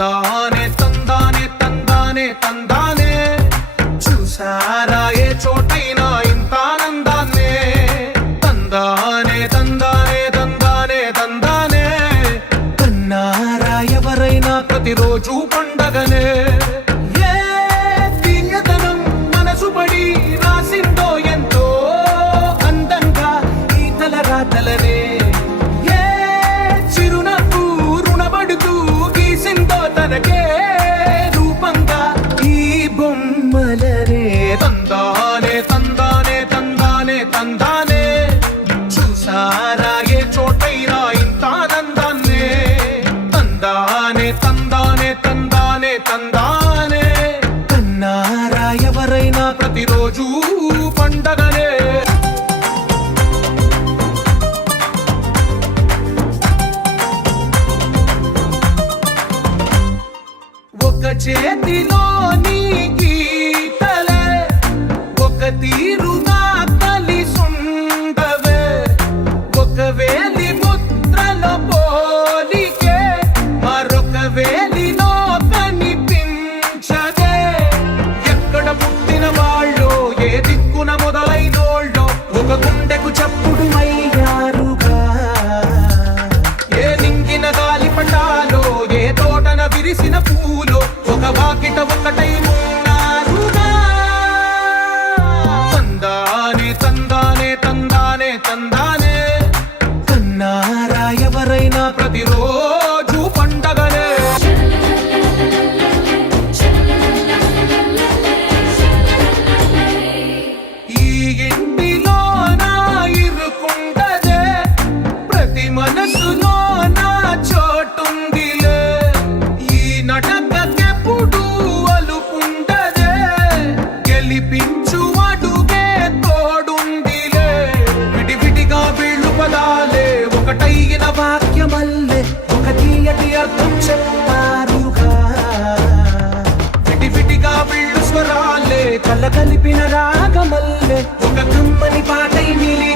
తందానే తందానే తందానే తందానే చూసారా ఏ చోటైనా ఇంత ఆనందాన్నే తందానే తందానే తందానే తందానే కన్నారా ఎవరైనా ప్రతిరోజు పండగనే ఏ తీయదనం మనసు పడి రాసిందో ఎంతో అందంగా ఈ తలరాతలనే తనకే రూపంగా ఈ బొమ్మలనే తందానే తందానే తందానే తందానే చూసారా ఏ చోటైనా ఇంత ఆనందాన్నే తందానే తందానే తందానే తందానే కన్నారా ఎవరైనా ప్రతిరోజు పండగనే ఒక చేతిలోని గీతలే ఒక తీరుగా కలిసుండవే ఒక వేలి ముద్రలో పోలికే మరొక వేలిలో కనిపించదే ఎక్కడ పుట్టిన వాళ్ళో ఏ దిక్కున మొదలైనోళ్ళో ఒక గుండెకు చప్పుడు అయ్యారుగా ఏ నింగిన గాలి పటాలో ఏ తోటన విరిసిన పూలో ఒక వాకిట ఒకటై ఉన్నారుగా తందానే తందానే తందానే తందానే కన్నారా ఎవరైనా ప్రతిరోజు పండగనే ఈ ఇంటిలో నా ఇరుకుండదే ప్రతి మనసులో నా చోటుందిలే ఈ నటకెప్పుడు అలుపుండదే గెలిపించు అడుగే తోడుందిలే విడివిడిగా వీళ్ళు పదాలే ఒకటైన వాక్యమల్లే ఒక తీయటి అర్థం చెప్పారుగా విడివిడిగా వీళ్ళు స్వరాలే కలగలిపిన రాగమల్లే ఒక కమ్మని పాటై మిలి